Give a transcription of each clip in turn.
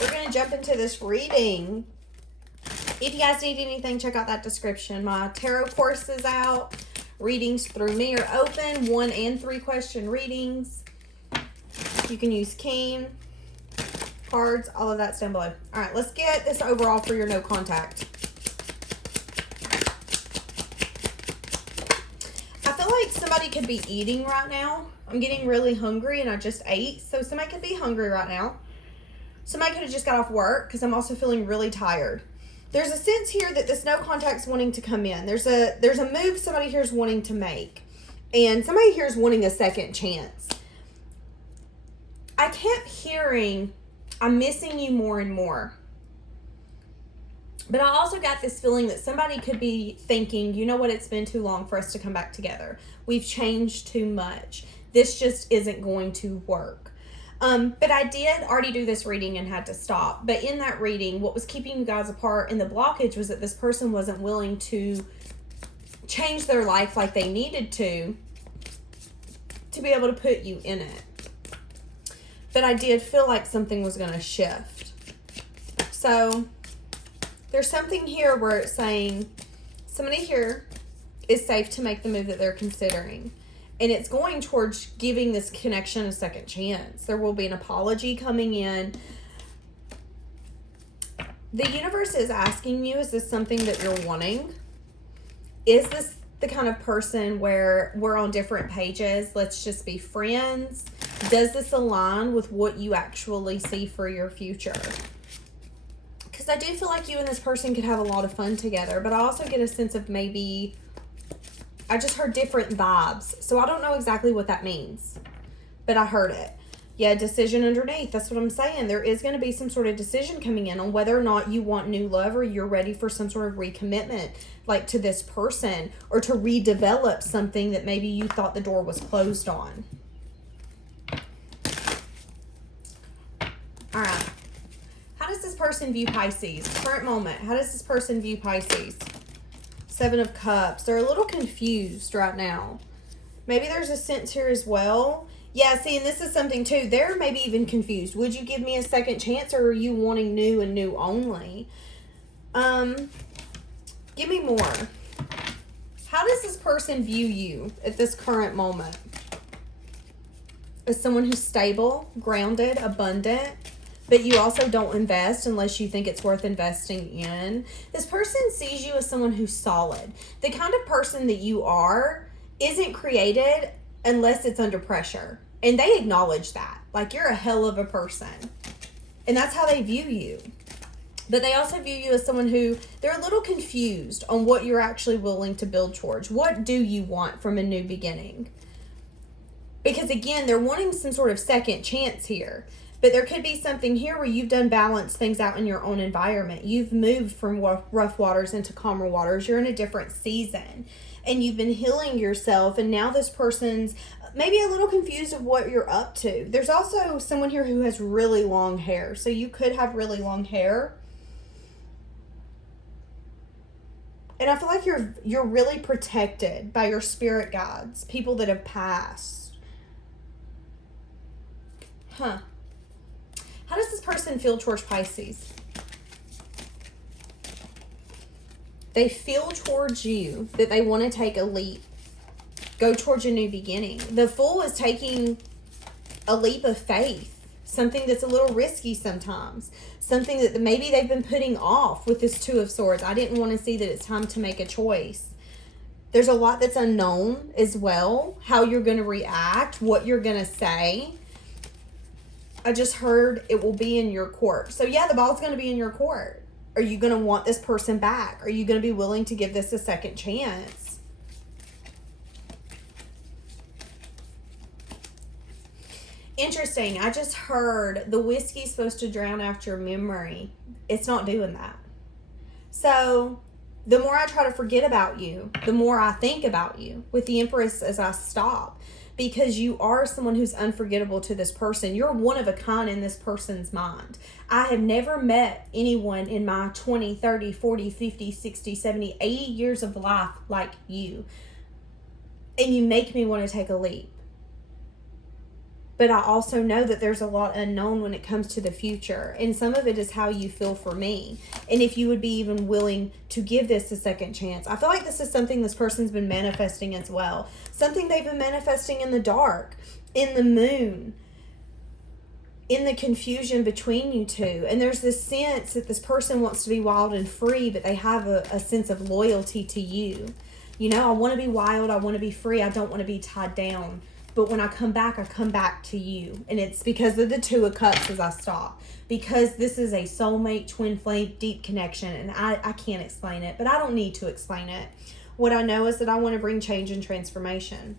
We're going to jump into this reading. If you guys need anything, check out that description. My tarot course is out. Readings through me are open. 1 and 3 question readings. You can use Keen, cards, all of that's down below. All right, let's get this overall for your no contact. I feel like somebody could be eating right now. I'm getting really hungry and I just ate. So somebody could be hungry right now. Somebody could have just got off work because I'm also feeling really tired. There's a sense here that this no contact's wanting to come in. There's a move somebody here is wanting to make. And somebody here is wanting a second chance. I kept hearing, I'm missing you more and more. But I also got this feeling that somebody could be thinking, you know what, it's been too long for us to come back together. We've changed too much. This just isn't going to work. But I did already do this reading and had to stop. But in that reading, what was keeping you guys apart in the blockage was that this person wasn't willing to change their life like they needed to be able to put you in it. But I did feel like something was going to shift. So there's something here where it's saying somebody here is safe to make the move that they're considering. And it's going towards giving this connection a second chance. There will be an apology coming in. The universe is asking you, is this something that you're wanting? Is this the kind of person where we're on different pages? Let's just be friends. Does this align with what you actually see for your future? Because I do feel like you and this person could have a lot of fun together. But I also get a sense of maybe... I just heard different vibes. So I don't know exactly what that means. But I heard it. Yeah, decision underneath. That's what I'm saying. There is going to be some sort of decision coming in on whether or not you want new love or you're ready for some sort of recommitment, like to this person, or to redevelop something that maybe you thought the door was closed on. All right. How does this person view Pisces? Current moment. How does this person view Pisces? 7 of Cups. They're a little confused right now. Maybe there's a sense here as well. Yeah, see, and this is something too. They're maybe even confused. Would you give me a second chance, or are you wanting new and new only? Give me more. How does this person view you at this current moment? As someone who's stable, grounded, abundant, but you also don't invest unless you think it's worth investing in. This person sees you as someone who's solid. The kind of person that you are isn't created unless it's under pressure. And they acknowledge that. Like, you're a hell of a person. And that's how they view you. But they also view you as someone who, they're a little confused on what you're actually willing to build towards. What do you want from a new beginning? Because again, they're wanting some sort of second chance here. But there could be something here where you've done balance things out in your own environment. You've moved from rough waters into calmer waters. You're in a different season. And you've been healing yourself. And now this person's maybe a little confused of what you're up to. There's also someone here who has really long hair. So you could have really long hair. And I feel like you're really protected by your spirit guides. People that have passed. Huh. How does this person feel towards Pisces? They feel towards you that they want to take a leap. Go towards a new beginning. The Fool is taking a leap of faith. Something that's a little risky sometimes. Something that maybe they've been putting off with this 2 of Swords. I didn't want to see that it's time to make a choice. There's a lot that's unknown as well. How you're going to react. What you're going to say. I just heard it will be in your court. So yeah, the ball's going to be in your court. Are you going to want this person back? Are you going to be willing to give this a second chance? Interesting. I just heard the whiskey's supposed to drown out your memory. It's not doing that. So the more I try to forget about you, the more I think about you with the Empress as I stop. Because you are someone who's unforgettable to this person. You're one of a kind in this person's mind. I have never met anyone in my 20, 30, 40, 50, 60, 70, 80 years of life like you. And you make me want to take a leap. But I also know that there's a lot unknown when it comes to the future. And some of it is how you feel for me. And if you would be even willing to give this a second chance. I feel like this is something this person's been manifesting as well. Something they've been manifesting in the dark, in the moon, in the confusion between you two. And there's this sense that this person wants to be wild and free, but they have a sense of loyalty to you. You know, I want to be wild. I want to be free. I don't want to be tied down. But when I come back to you. And it's because of the Two of Cups as I stop. Because this is a soulmate, twin flame, deep connection. And I can't explain it. But I don't need to explain it. What I know is that I want to bring change and transformation.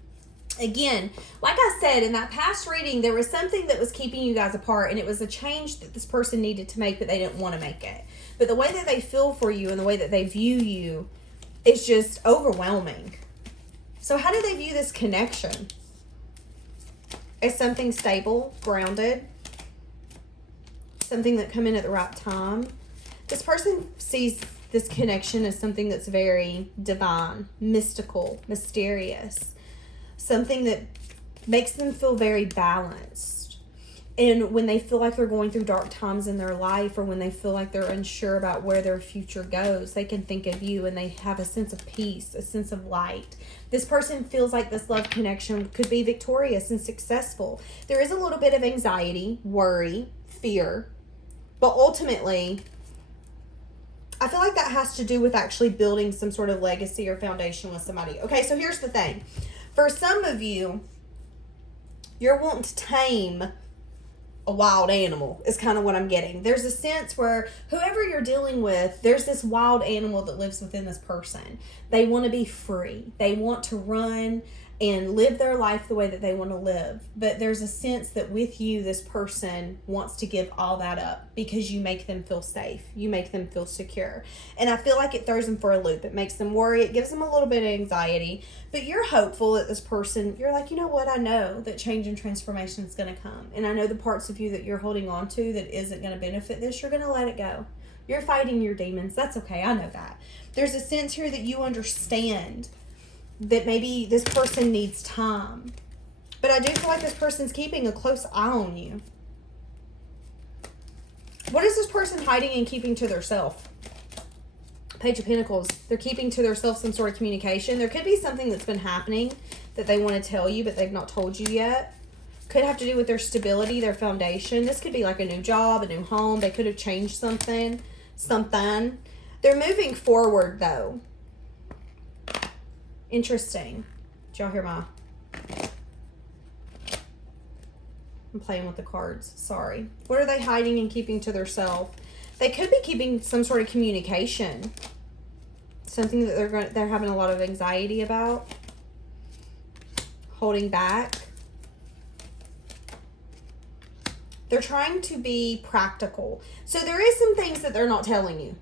Again, like I said, in that past reading, there was something that was keeping you guys apart. And it was a change that this person needed to make, but they didn't want to make it. But the way that they feel for you and the way that they view you is just overwhelming. So how do they view this connection? As something stable, grounded, something that come in at the right time. This person sees this connection as something that's very divine, mystical, mysterious, something that makes them feel very balanced. And when they feel like they're going through dark times in their life, or when they feel like they're unsure about where their future goes, they can think of you and they have a sense of peace, a sense of light. This person feels like this love connection could be victorious and successful. There is a little bit of anxiety, worry, fear, but ultimately, I feel like that has to do with actually building some sort of legacy or foundation with somebody. Okay, so here's the thing. For some of you, you're wanting to tame a wild animal is kind of what I'm getting. There's a sense where whoever you're dealing with, there's this wild animal that lives within this person. They want to be free. They want to run and live their life the way that they want to live. But there's a sense that with you, this person wants to give all that up because you make them feel safe. You make them feel secure. And I feel like it throws them for a loop. It makes them worry. It gives them a little bit of anxiety. But you're hopeful that this person, you're like, you know what? I know that change and transformation is going to come. And I know the parts of you that you're holding on to that isn't going to benefit this, you're going to let it go. You're fighting your demons. That's okay. I know that. There's a sense here that you understand that maybe this person needs time. But I do feel like this person's keeping a close eye on you. What is this person hiding and keeping to themselves? Page of Pentacles. They're keeping to themselves some sort of communication. There could be something that's been happening that they want to tell you, but they've not told you yet. Could have to do with their stability, their foundation. This could be like a new job, a new home. They could have changed something. They're moving forward, though. Interesting. Did y'all hear I'm playing with the cards. Sorry. What are they hiding and keeping to themselves? They could be keeping some sort of communication. Something that they're having a lot of anxiety about. Holding back. They're trying to be practical. So there is some things that they're not telling you.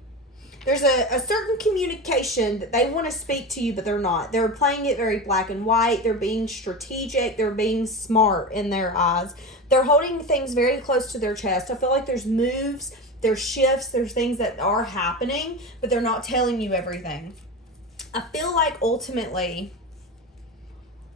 There's a certain communication that they want to speak to you, but they're not. They're playing it very black and white. They're being strategic. They're being smart in their eyes. They're holding things very close to their chest. I feel like there's moves, there's shifts, there's things that are happening, but they're not telling you everything. I feel like ultimately,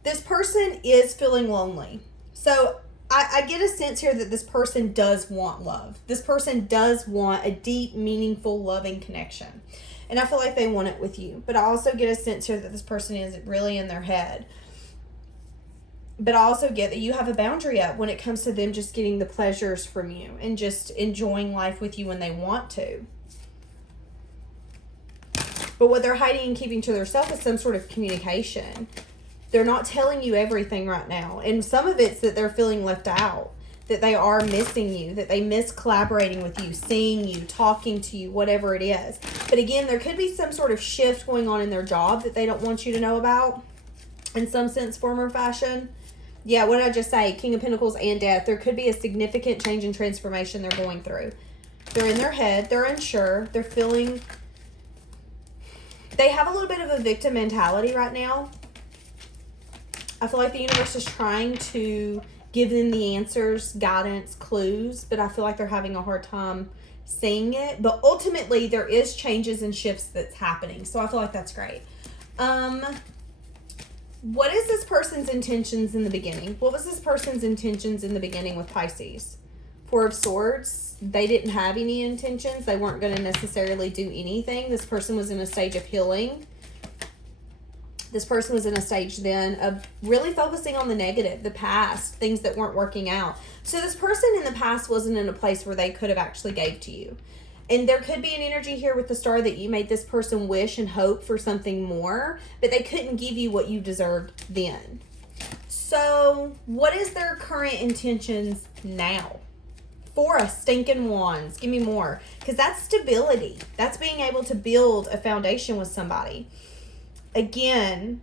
this person is feeling lonely. So I get a sense here that this person does want love. This person does want a deep, meaningful, loving connection. And I feel like they want it with you. But I also get a sense here that this person is really in their head. But I also get that you have a boundary up when it comes to them just getting the pleasures from you and just enjoying life with you when they want to. But what they're hiding and keeping to themselves is some sort of communication. They're not telling you everything right now. And some of it's that they're feeling left out, that they are missing you, that they miss collaborating with you, seeing you, talking to you, whatever it is. But again, there could be some sort of shift going on in their job that they don't want you to know about in some sense, form, or fashion. Yeah, what did I just say? King of Pentacles and Death. There could be a significant change and transformation they're going through. They're in their head. They're unsure. They're feeling... They have a little bit of a victim mentality right now. I feel like the universe is trying to give them the answers, guidance, clues, but I feel like they're having a hard time seeing it. But ultimately, there is changes and shifts that's happening. So I feel like that's great. What is this person's intentions in the beginning? What was this person's intentions in the beginning with Pisces? Four of Swords. They didn't have any intentions. They weren't going to necessarily do anything. This person was in a stage of healing. This person was in a stage then of really focusing on the negative, the past, things that weren't working out. So this person in the past wasn't in a place where they could have actually gave to you. And there could be an energy here with the Star that you made this person wish and hope for something more, but they couldn't give you what you deserved then. So what is their current intentions now? Four of stinking wands. Give me more. Because that's stability. That's being able to build a foundation with somebody. Again,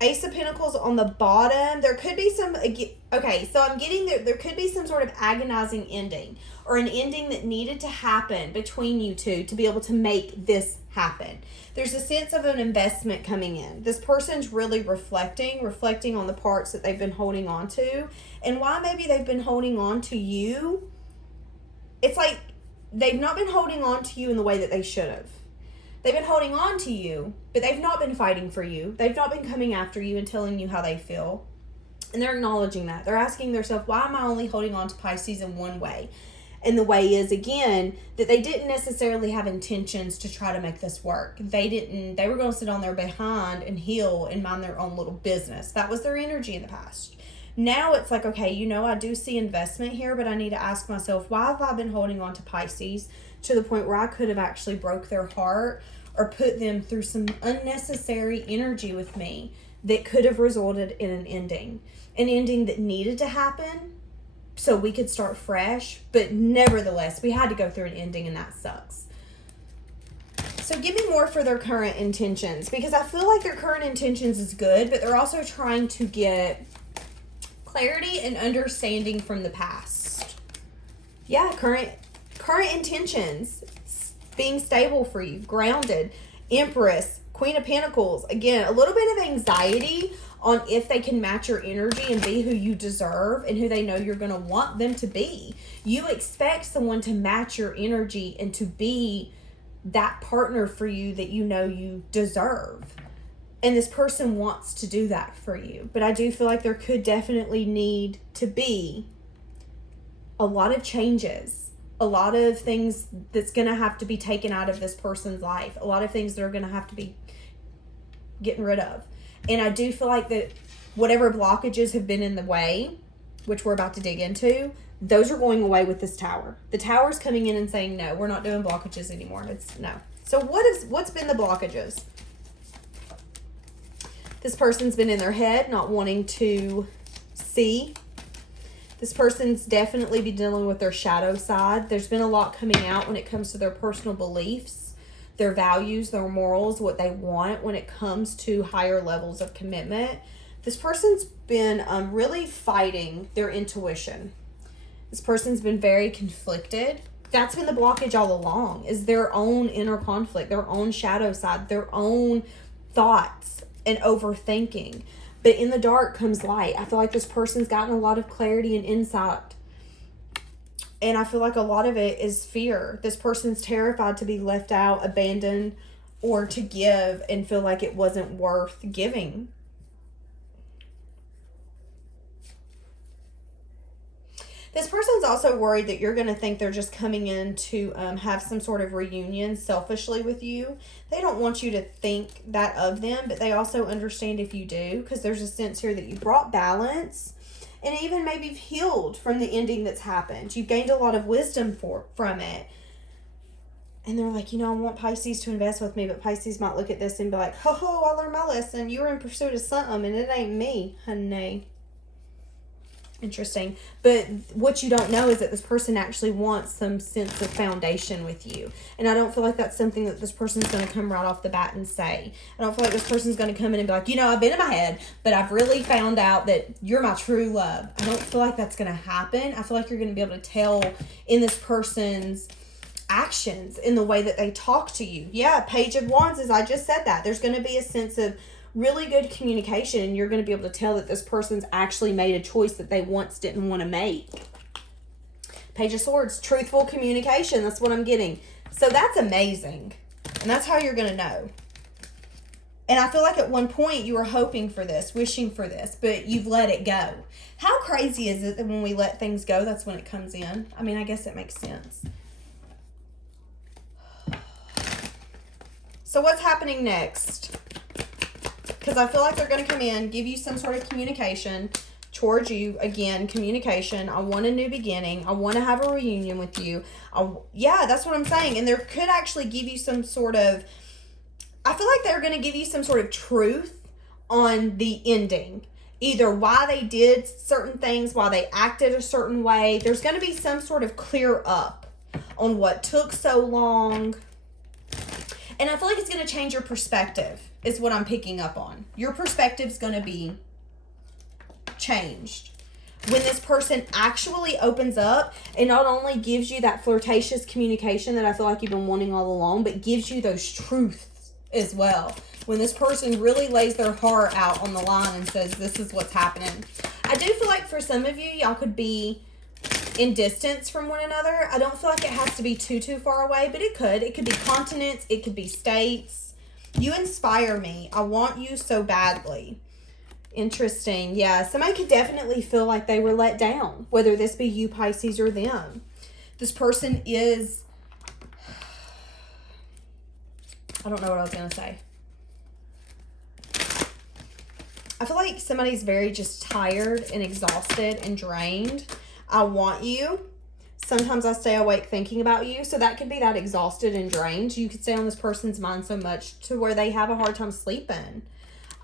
Ace of Pentacles on the bottom. There could be some, okay, so I'm getting there could be some sort of agonizing ending or an ending that needed to happen between you two to be able to make this happen. There's a sense of an investment coming in. This person's really reflecting on the parts that they've been holding on to and why maybe they've been holding on to you. It's like they've not been holding on to you in the way that they should have. They've been holding on to you, but they've not been fighting for you. They've not been coming after you and telling you how they feel. And they're acknowledging that. They're asking themselves, why am I only holding on to Pisces in one way? And the way is, again, that they didn't necessarily have intentions to try to make this work. They were going to sit on their behind and heal and mind their own little business. That was their energy in the past. Now it's like, okay, I do see investment here, but I need to ask myself, why have I been holding on to Pisces to the point where I could have actually broke their heart or put them through some unnecessary energy with me that could have resulted in an ending that needed to happen so we could start fresh, but nevertheless, we had to go through an ending and that sucks. So give me more for their current intentions, because I feel like their current intentions is good, but they're also trying to get clarity and understanding from the past. Yeah, current intentions, being stable for you, grounded, Empress, Queen of Pentacles. Again, a little bit of anxiety on if they can match your energy and be who you deserve and who they know you're going to want them to be. You expect someone to match your energy and to be that partner for you that you know you deserve. And this person wants to do that for you. But I do feel like there could definitely need to be a lot of changes, a lot of things that's going to have to be taken out of this person's life, a lot of things that are going to have to be getting rid of. And I do feel like that whatever blockages have been in the way, which we're about to dig into, those are going away with this tower. The tower's coming in and saying, no, we're not doing blockages anymore. It's no. So what's been the blockages? This person's been in their head, not wanting to see. This person's definitely been dealing with their shadow side. There's been a lot coming out when it comes to their personal beliefs, their values, their morals, what they want when it comes to higher levels of commitment. This person's been really fighting their intuition. This person's been very conflicted. That's been the blockage all along, is their own inner conflict, their own shadow side, their own thoughts and overthinking. But in the dark comes light. I feel like this person's gotten a lot of clarity and insight. And I feel like a lot of it is fear. This person's terrified to be left out, abandoned, or to give and feel like it wasn't worth giving. This person's also worried that you're going to think they're just coming in to have some sort of reunion selfishly with you. They don't want you to think that of them, but they also understand if you do, because there's a sense here that you brought balance and even maybe you've healed from the ending that's happened. You've gained a lot of wisdom from it. And they're like, I want Pisces to invest with me, but Pisces might look at this and be like, I learned my lesson. You were in pursuit of something and it ain't me, honey. Interesting. But what you don't know is that this person actually wants some sense of foundation with you. And I don't feel like that's something that this person's going to come right off the bat and say. I don't feel like this person's going to come in and be like, I've been in my head, but I've really found out that you're my true love. I don't feel like that's going to happen. I feel like you're going to be able to tell in this person's actions, in the way that they talk to you. Yeah, Page of Wands, as I just said that. There's going to be a sense of really good communication, and you're going to be able to tell that this person's actually made a choice that they once didn't want to make. Page of Swords, truthful communication. That's what I'm getting. So that's amazing. And that's how you're going to know. And I feel like at one point you were hoping for this, wishing for this, but you've let it go. How crazy is it that when we let things go, that's when it comes in? I mean, I guess it makes sense. So what's happening next? Because I feel like they're going to come in, give you some sort of communication towards you. Again, communication. I want a new beginning. I want to have a reunion with you. Yeah, that's what I'm saying. And there could actually give you some sort of, I feel like they're going to give you some sort of truth on the ending. Either why they did certain things, why they acted a certain way. There's going to be some sort of clear up on what took so long. And I feel like it's going to change your perspective, is what I'm picking up on. Your perspective's going to be changed when this person actually opens up and not only gives you that flirtatious communication that I feel like you've been wanting all along, but gives you those truths as well. When this person really lays their heart out on the line and says, this is what's happening. I do feel like for some of you, y'all could be in distance from one another. I don't feel like it has to be too far away, but it could. It could be continents. It could be states. You inspire me. I want you so badly. Interesting. Yeah, somebody could definitely feel like they were let down, whether this be you, Pisces, or them. This person is, I don't know what I was going to say. I feel like somebody's very just tired and exhausted and drained. I want you. Sometimes I stay awake thinking about you. So that could be that exhausted and drained. You could stay on this person's mind so much to where they have a hard time sleeping.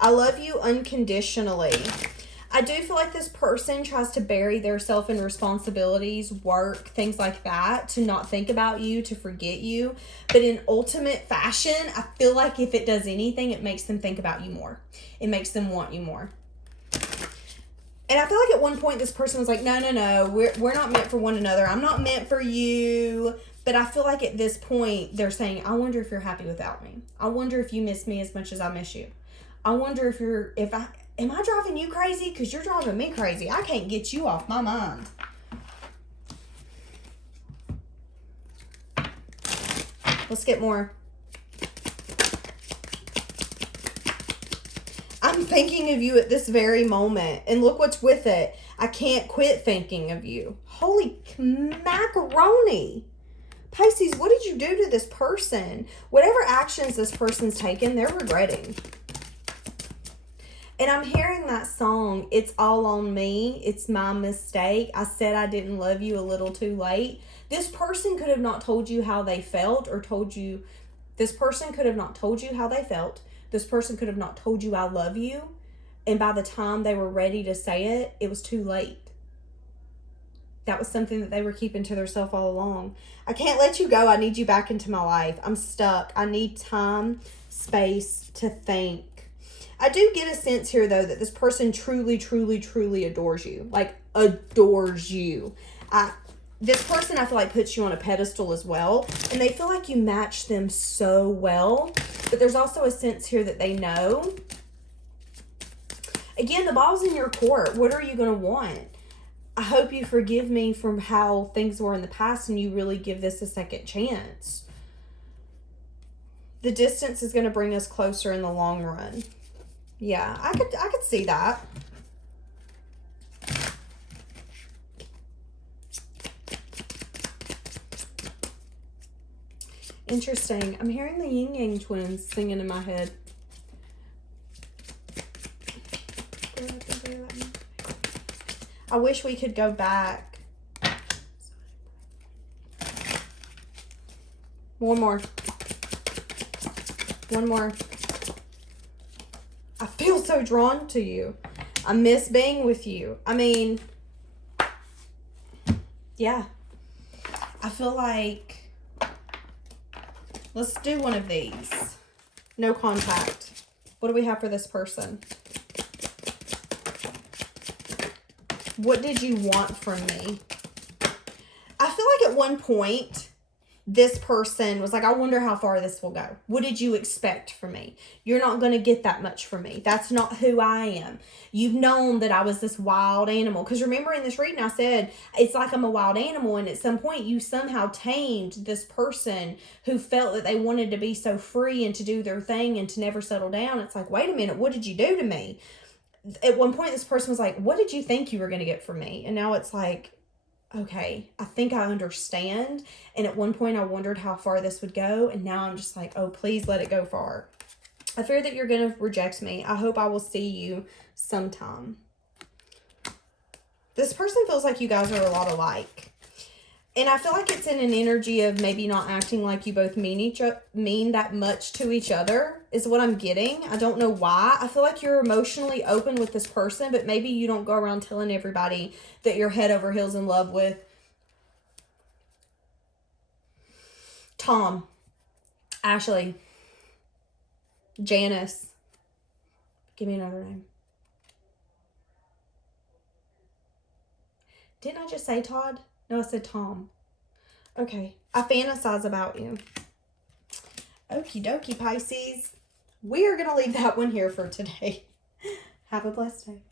I love you unconditionally. I do feel like this person tries to bury their self in responsibilities, work, things like that, to not think about you, to forget you. But in ultimate fashion, I feel like if it does anything, it makes them think about you more. It makes them want you more. And I feel like at one point this person was like, no, we're not meant for one another. I'm not meant for you. But I feel like at this point they're saying, I wonder if you're happy without me. I wonder if you miss me as much as I miss you. I wonder am I driving you crazy? Because you're driving me crazy. I can't get you off my mind. Let's get more. I'm thinking of you at this very moment. And look what's with it. I can't quit thinking of you. Holy macaroni. Pisces, what did you do to this person? Whatever actions this person's taken, they're regretting. And I'm hearing that song, It's All on Me. It's my mistake. I said I didn't love you a little too late. This person could have not told you how they felt or told you. This person could have not told you how they felt. This person could have not told you I love you. And by the time they were ready to say it, it was too late. That was something that they were keeping to themselves all along. I can't let you go. I need you back into my life. I'm stuck. I need time, space to think. I do get a sense here, though, that this person truly, truly, truly adores you. Like, adores you. This person, I feel like, puts you on a pedestal as well. And they feel like you match them so well. But there's also a sense here that they know. Again, the ball's in your court. What are you going to want? I hope you forgive me from how things were in the past and you really give this a second chance. The distance is going to bring us closer in the long run. Yeah, I could see that. Interesting. I'm hearing the Yin Yang twins singing in my head. I wish we could go back. One more. One more. I feel so drawn to you. I miss being with you. I mean, yeah. I feel like, let's do one of these. No contact. What do we have for this person? What did you want from me? I feel like at one point this person was like, I wonder how far this will go. What did you expect from me? You're not going to get that much from me. That's not who I am. You've known that I was this wild animal. Because remember in this reading, I said, it's like I'm a wild animal. And at some point, you somehow tamed this person who felt that they wanted to be so free and to do their thing and to never settle down. It's like, wait a minute, what did you do to me? At one point, this person was like, what did you think you were going to get from me? And now it's like, okay, I think I understand. And at one point I wondered how far this would go. And now I'm just like, oh, please let it go far. I fear that you're going to reject me. I hope I will see you sometime. This person feels like you guys are a lot alike. And I feel like it's in an energy of maybe not acting like you both mean that much to each other is what I'm getting. I don't know why. I feel like you're emotionally open with this person, but maybe you don't go around telling everybody that you're head over heels in love with Tom, Ashley, Janice. Give me another name. Didn't I just say Todd? No, I said Tom. Okay. I fantasize about you. Okie dokie, Pisces. We are going to leave that one here for today. Have a blessed day.